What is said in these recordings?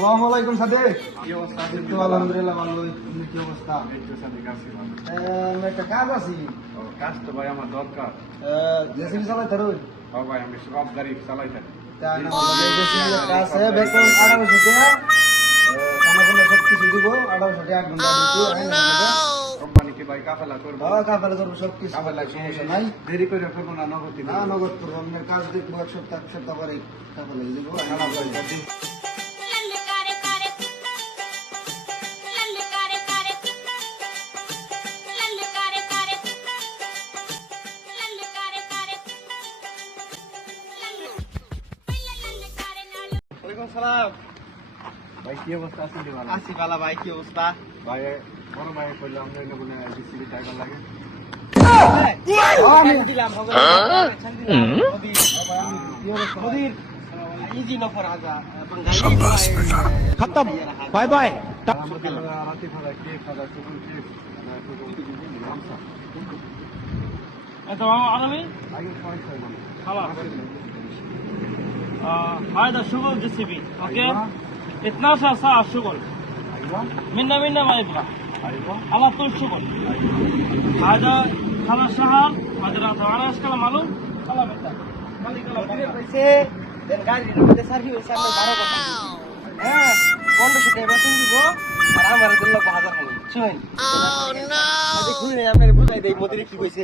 আসসালামু আলাইকুম সাদেক। কি অবস্থা? তো আলহামদুলিল্লাহ ভালো তুমি কি অবস্থা? এই তো সাদিক আছি ভালো। আমার একটা কাজ আছে। কাজ তো ভাই আমার দরকার। জেসিবি চালাই ধরুন ও ভাই আমি সব গাড়ি চালাই থাকি কাফেলা কাফেলা সমস্যা নাই। দেরি করে করব না নগদ করব কাজ দেখব এক সপ্তাহ এক সপ্তাহ পরে কাপড়ে দিব ওয়ালাইকুম সালাম। ভাই কি অবস্থা? আছেন আছি বালা ভাই কি অবস্থা? ভাই বড় ভাই কইলাম নইলে বলে বিসিবি টাকা লাগে। হ্যাঁ, দিলাম মোদির ইজি নফর আজা। শাবাশ বেটা। খতম। هذا شغل جي سي بي اوكي 12 ساعة شغل ايوه منا منا ما يبغى ايوه على طول شغل هذا خلاص شهر هذا راتب على ايش كلام معلوم؟ خلاص بنتك خليك মোদির কইছে দেন গাড়ির মধ্যে সার্ভি হইছে আমরা 12 কথা হ্যাঁ 1500 টাকা বেতন দিব আর আমার দিল 1000 খালি শুনেন আরে ঘুরে আপনারে বুঝাই দেই মোদির কি কইছে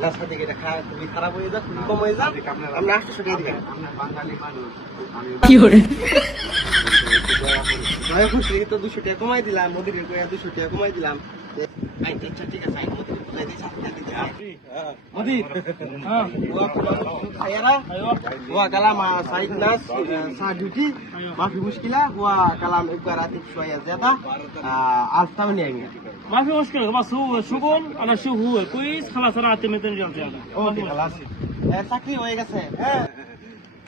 না সাথে এটা খুবই খারাপ হয়ে যাক খুবই কম হয়ে যাক আমরা আটশো টাকা দিবেন বাঙালি মানুষ। আমি দয়া করে তো দুশো টাকা কমাই দিলাম মোদির দুশো টাকা কমাই দিলাম আইন আচ্ছা ঠিক আছে আইন মোদির বুঝাই দিই সাথে দিতে মোদির ها Huwa kuma khayara ايوه huwa kalam Said Nas sa duty ma fi mushkila huwa kalam ibqa ratib shويه زياده ألف ثمانية يعني ما في مشكلة بس هو شغل انا شوف هو كويس خلاص انا اعطي 200 ريال زيادة اوكي خلاص চাকরি হয়ে গেছে হ্যাঁ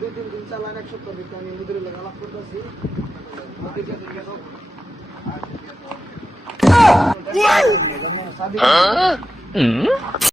দুই তিন দিন চালান এক সপ্তাহের ভিতরে আমি মুদিরের লোক আলাপ করতেছি সাদিক